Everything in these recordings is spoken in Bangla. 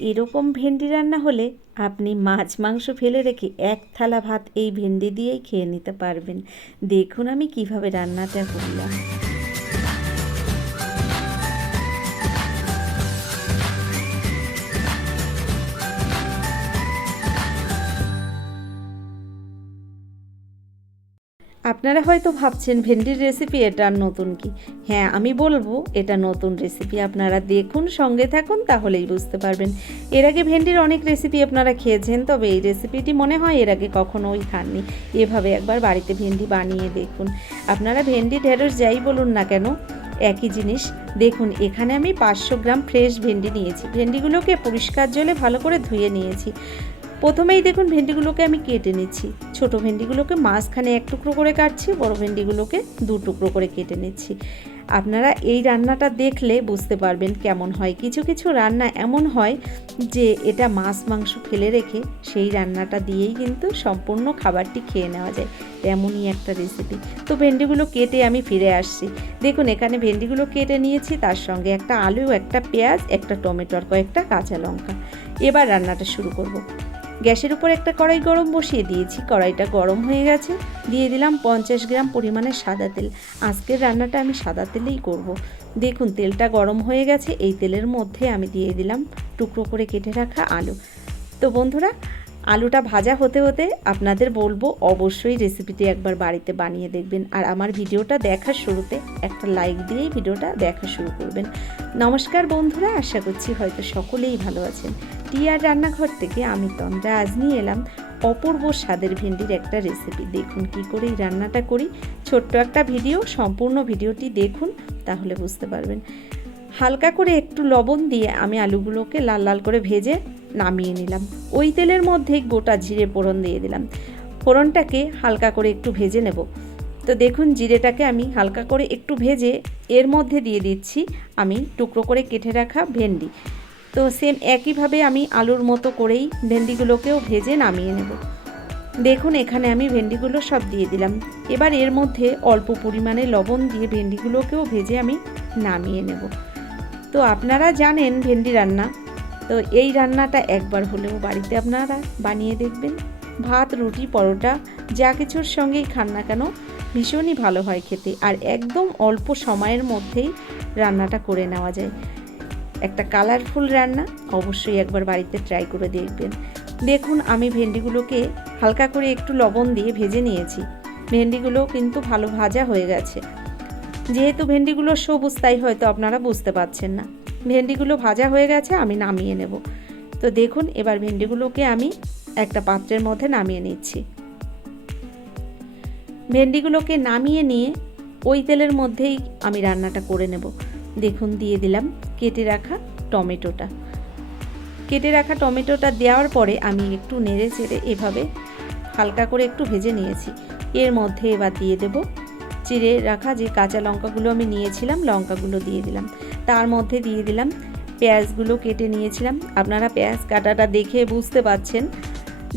এরকম ভেন্ডি রান্না হলে আপনি মাছ মাংস ফেলে রেখে এক থালা ভাত এই ভেন্ডি দিয়েই খেয়ে নিতে পারবেন। দেখুন আমি কিভাবে রান্নাটা করলাম। আপনারা হয়তো ভাবছেন ভেন্ডির রেসিপি এটা নতুন কি? হ্যাঁ, আমি বলবো এটা নতুন রেসিপি। আপনারা দেখুন, সঙ্গে থাকুন, তাহলেই বুঝতে পারবেন। এর আগে ভেন্ডির অনেক রেসিপি আপনারা খেয়েছেন, তবে এই রেসিপিটি মনে হয় এর আগে কখনোই খাননি। এভাবে একবার বাড়িতে ভেন্ডি বানিয়ে দেখুন। আপনারা ভেন্ডি ঢেঁড়স যাই বলুন না কেন, একই জিনিস। দেখুন এখানে আমি 500 গ্রাম ফ্রেশ ভেন্ডি নিয়েছি। ভেন্ডিগুলোকে পরিষ্কার জলে ভালো করে ধুয়ে নিয়েছি। প্রথমেই দেখুন ভেন্ডিগুলোকে আমি কেটে নিচ্ছি। ছোট ভেন্ডিগুলোকে মাঝখানে 1 টুকরো করে কাটছি, বড় ভেন্ডিগুলোকে 2 টুকরো করে কেটে নিচ্ছি। আপনারা এই রান্নাটা দেখলে বুঝতে পারবেন কেমন হয়। কিছু কিছু রান্না এমন হয় যে এটা মাছ মাংস ফেলে রেখে সেই রান্নাটা দিয়েই কিন্তু সম্পূর্ণ খাবারটি খেয়ে নেওয়া যায়, তেমনই একটা রেসিপি। তো ভেন্ডিগুলো কেটে আমি ফিরে আসছি। দেখুন এখানে ভেন্ডিগুলো কেটে নিয়েছি, তার সঙ্গে একটা আলু, একটা পেঁয়াজ, একটা টমেটো আর কয়েকটা কাঁচা লঙ্কা। এবার রান্নাটা শুরু করব। গ্যাসের উপর একটা কড়াই গরম বসিয়ে দিয়েছি। কড়াইটা গরম হয়ে গেছে, দিয়ে দিলাম 50 গ্রাম পরিমাণে সাদা তেল। আজকের রান্নাটা আমি সাদা তেলেই করব। দেখুন তেলটা গরম হয়ে গেছে, এই তেলের মধ্যে আমি দিয়ে দিলাম টুকরো করে কেটে রাখা আলু। তো বন্ধুরা, আলুটা ভাজা হতে হতে আপনাদের বলবো অবশ্যই রেসিপিটি একবার বাড়িতে বানিয়ে দেখবেন। আর আমার ভিডিওটা দেখার শুরুতে একটা লাইক দিয়েই ভিডিওটা দেখা শুরু করবেন। নমস্কার বন্ধুরা, আশা করছি হয়তো সকলেই ভালো আছেন। টিয়ার রান্নাঘর থেকে আমি তন্দ্রা আজ নিয়ে এলাম অপূর্ব স্বাদের ভেন্ডির একটা রেসিপি। দেখুন কি করে এই রান্নাটা করি। ছোট্ট একটা ভিডিও, সম্পূর্ণ ভিডিওটি দেখুন, তাহলে বুঝতে পারবেন। হালকা করে একটু লবণ দিয়ে আমি আলুগুলোকে লাল লাল করে ভেজে নামিয়ে নিলাম। ওই তেলের মধ্যেই গোটা জিরে ফোড়ন দিয়ে দিলাম। ফোড়নটাকে হালকা করে একটু ভেজে নেব। তো দেখুন জিরেটাকে আমি হালকা করে একটু ভেজে এর মধ্যে দিয়ে দিচ্ছি আমি টুকরো করে কেটে রাখা ভেন্ডি। তো সেম একইভাবে আমি আলুর মতো করেই ভেন্ডিগুলোকেও ভেজে নামিয়ে নেব। দেখুন এখানে আমি ভেন্ডিগুলো সব দিয়ে দিলাম। এবার এর মধ্যে অল্প পরিমাণে লবণ দিয়ে ভেন্ডিগুলোকেও ভেজে আমি নামিয়ে নেব। তো আপনারা জানেন ভেন্ডি রান্না, তো এই রান্নাটা একবার হলেও বাড়িতে আপনারা বানিয়ে দেখবেন। ভাত, রুটি, পরোটা যা কিছুর সঙ্গেই খান না কেন ভীষণই ভালো হয় খেতে, আর একদম অল্প সময়ের মধ্যেই রান্নাটা করে নেওয়া যায়। একটা কালারফুল রান্না, অবশ্যই একবার বাড়িতে ট্রাই করে দেখবেন। দেখুন আমি ভেন্ডিগুলোকে হালকা করে একটু লবণ দিয়ে ভেজে নিয়েছি। ভেন্ডিগুলো কিন্তু ভালো ভাজা হয়ে গেছে। যেহেতু ভেন্ডিগুলো সবুজ তাই হয়তো আপনারা বুঝতে পারছেন না। ভেন্ডিগুলো ভাজা হয়ে গেছে, আমি নামিয়ে নেব। তো দেখুন এবার ভেন্ডিগুলোকে আমি একটা পাত্রের মধ্যে নামিয়ে নিচ্ছি। ভেন্ডিগুলোকে নামিয়ে নিয়ে ওই তেলের মধ্যেই আমি রান্নাটা করে নেব। দেখুন দিয়ে দিলাম কেটে রাখা টমেটোটা। কেটে রাখা টমেটোটা দেওয়ার পরে আমি একটু নেড়ে চেড়ে এভাবে হালকা করে একটু ভেজে নিয়েছি। এর মধ্যে এবার দিয়ে দেব চিড়ে রাখা যে কাঁচা লঙ্কাগুলো আমি নিয়েছিলাম, লঙ্কাগুলো দিয়ে দিলাম। তার মধ্যে দিয়ে দিলাম পেঁয়াজগুলো কেটে নিয়েছিলাম। আপনারা পেঁয়াজ কাটাটা দেখে বুঝতে পাচ্ছেন,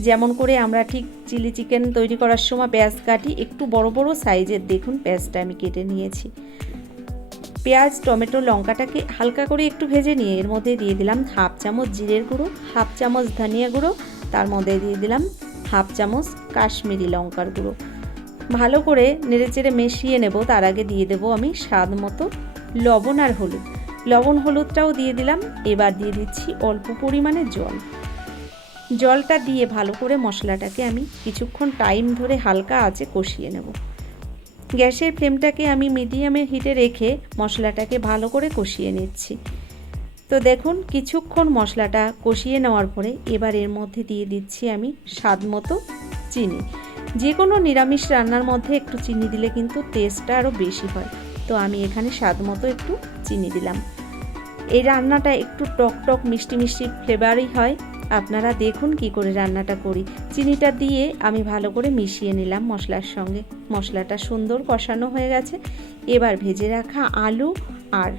যেমন করে আমরা ঠিক চিলি চিকেন তৈরি করার সময় পেঁয়াজ কাটি, একটু বড় বড় সাইজের দেখুন পেঁয়াজটা আমি কেটে নিয়েছি। পেঁয়াজ, টমেটো, লঙ্কাটাকে হালকা করে একটু ভেজে নিয়ে এর মধ্যে দিয়ে দিলাম হাফ চামচ জিরের গুঁড়ো, হাফ চামচ ধনিয়া গুঁড়ো, তার মধ্যে দিয়ে দিলাম হাফ চামচ কাশ্মীরি লঙ্কার গুঁড়ো। ভালো করে নেড়েচেড়ে মিশিয়ে নেব। তার আগে দিয়ে দেব আমি স্বাদ মতো লবণ আর হলুদ। লবণ হলুদটাও দিয়ে দিলাম। এবার দিয়ে দিচ্ছি অল্প পরিমাণে জল। জলটা দিয়ে ভালো করে মশলাটাকে আমি কিছুক্ষণ টাইম ধরে হালকা আঁচে কষিয়ে নেব। গ্যাসের ফ্লেমটাকে আমি মিডিয়ামে হিটে রেখে মশলাটাকে ভালো করে কষিয়ে নিচ্ছি। তো দেখুন কিছুক্ষণ মশলাটা কষিয়ে নেওয়ার পরে এবার এর মধ্যে দিয়ে দিচ্ছি আমি স্বাদ মতো চিনি। যে কোনো নিরামিষ রান্নার মধ্যে একটু চিনি দিলে কিন্তু টেস্টটা আরও বেশি হয়। তো আমি এখানে স্বাদ মতো একটু চিনি দিলাম। এই রান্নাটা একটু টক টক মিষ্টি মিষ্টি ফ্লেভারই হয়। আপনারা দেখুন কি করে রান্নাটা করি। চিনিটা দিয়ে আমি ভালো করে মিশিয়ে নিলাম মশলার সঙ্গে। মশলাটা সুন্দর কষানো হয়ে গেছে। এবার ভেজে রাখা আলু আর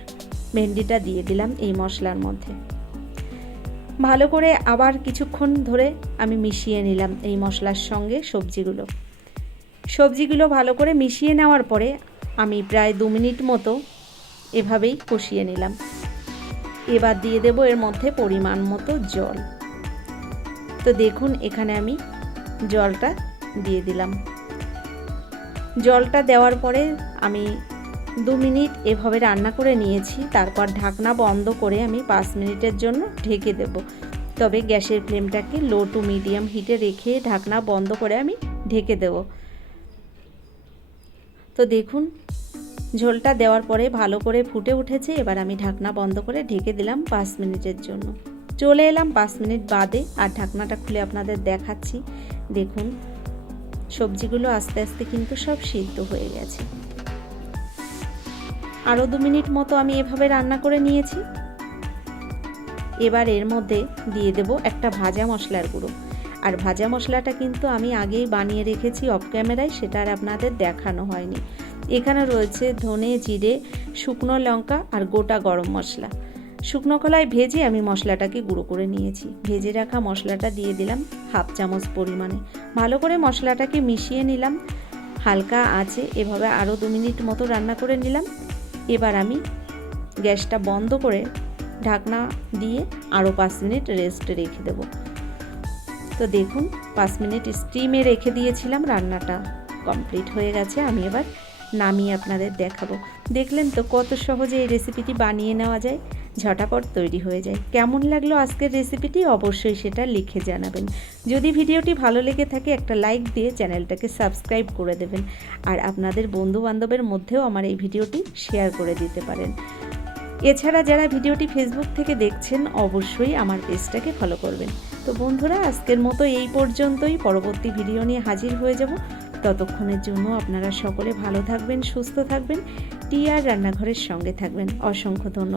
ভেন্ডিটা দিয়ে দিলাম এই মশলার মধ্যে। ভালো করে আবার কিছুক্ষণ ধরে আমি মিশিয়ে নিলাম এই মশলার সঙ্গে সবজিগুলো ভালো করে মিশিয়ে নেওয়ার পরে আমি প্রায় 2 মিনিট মতো এভাবেই কষিয়ে নিলাম। এবার দিয়ে দেব এর মধ্যে পরিমাণ মতো জল। তো দেখুন এখানে আমি জলটা দিয়ে দিলাম। জলটা দেওয়ার পরে আমি 2 মিনিট এভাবে রান্না করে নিয়েছি। তারপর ঢাকনা বন্ধ করে আমি 5 মিনিটের জন্য ঢেকে দেব। তবে গ্যাসের ফ্লেমটাকে লো টু মিডিয়াম হিটে রেখে ঢাকনা বন্ধ করে আমি ঢেকে দেব। তো দেখুন ঝোলটা দেওয়ার পরে ভালো করে ফুটে উঠেছে। এবার আমি ঢাকনা বন্ধ করে ঢেকে দিলাম 5 মিনিটের জন্য। চলে এলাম 5 মিনিট বাদে আর ঢাকনাটা খুলে আপনাদের দেখাচ্ছি। দেখুন সবজিগুলো আস্তে আস্তে কিন্তু সব সিদ্ধ হয়ে গেছে। আরও 2 মিনিট মতো আমি এভাবে রান্না করে নিয়েছি। এবার এর মধ্যে দিয়ে দেব একটা ভাজা মশলার গুঁড়ো। আর ভাজা মশলাটা কিন্তু আমি আগেই বানিয়ে রেখেছি অফ ক্যামেরায়, সেটা আর আপনাদের দেখানো হয়নি। এখানে রয়েছে ধনে, জিরে, শুকনো লঙ্কা আর গোটা গরম মশলা। শুকনো কলায় ভেজে আমি মশলাটাকে গুঁড়ো করে নিয়েছি। ভেজে রাখা মশলাটা দিয়ে দিলাম হাফ চামচ পরিমাণে। ভালো করে মশলাটাকে মিশিয়ে নিলাম। হালকা আঁচে এভাবে আরও 2 মিনিট মতো রান্না করে নিলাম। এবার আমি গ্যাসটা বন্ধ করে ঢাকনা দিয়ে আরও 5 মিনিট রেস্ট রেখে দেব। তো দেখুন 5 মিনিট স্টিমে রেখে দিয়েছিলাম, রান্নাটা কমপ্লিট হয়ে গেছে। আমি এবার নামিয়ে আপনাদের দেখাবো। দেখলেন তো কত সহজে এই রেসিপিটি বানিয়ে নেওয়া যায়, ঝটাপট তৈরি হয়ে যায়। কেমন লাগলো আজকের রেসিপিটি অবশ্যই সেটা লিখে জানাবেন। যদি ভিডিওটি ভালো লেগে থাকে একটা লাইক দিয়ে চ্যানেলটাকে সাবস্ক্রাইব করে দেবেন। আর আপনাদের বন্ধু বান্ধবের মধ্যেও আমার এই ভিডিওটি শেয়ার করে দিতে পারেন। এছাড়া যারা ভিডিওটি ফেসবুক থেকে দেখছেন অবশ্যই আমার পেজটাকে ফলো করবেন। তো বন্ধুরা আজকের মতো এই পর্যন্তই। পরবর্তী ভিডিও নিয়ে হাজির হয়ে যাব। ততক্ষণের জন্য আপনারা সকলে ভালো থাকবেন, সুস্থ থাকবেন, টিআর রান্নাঘরের সঙ্গে থাকবেন। অসংখ্য ধন্যবাদ।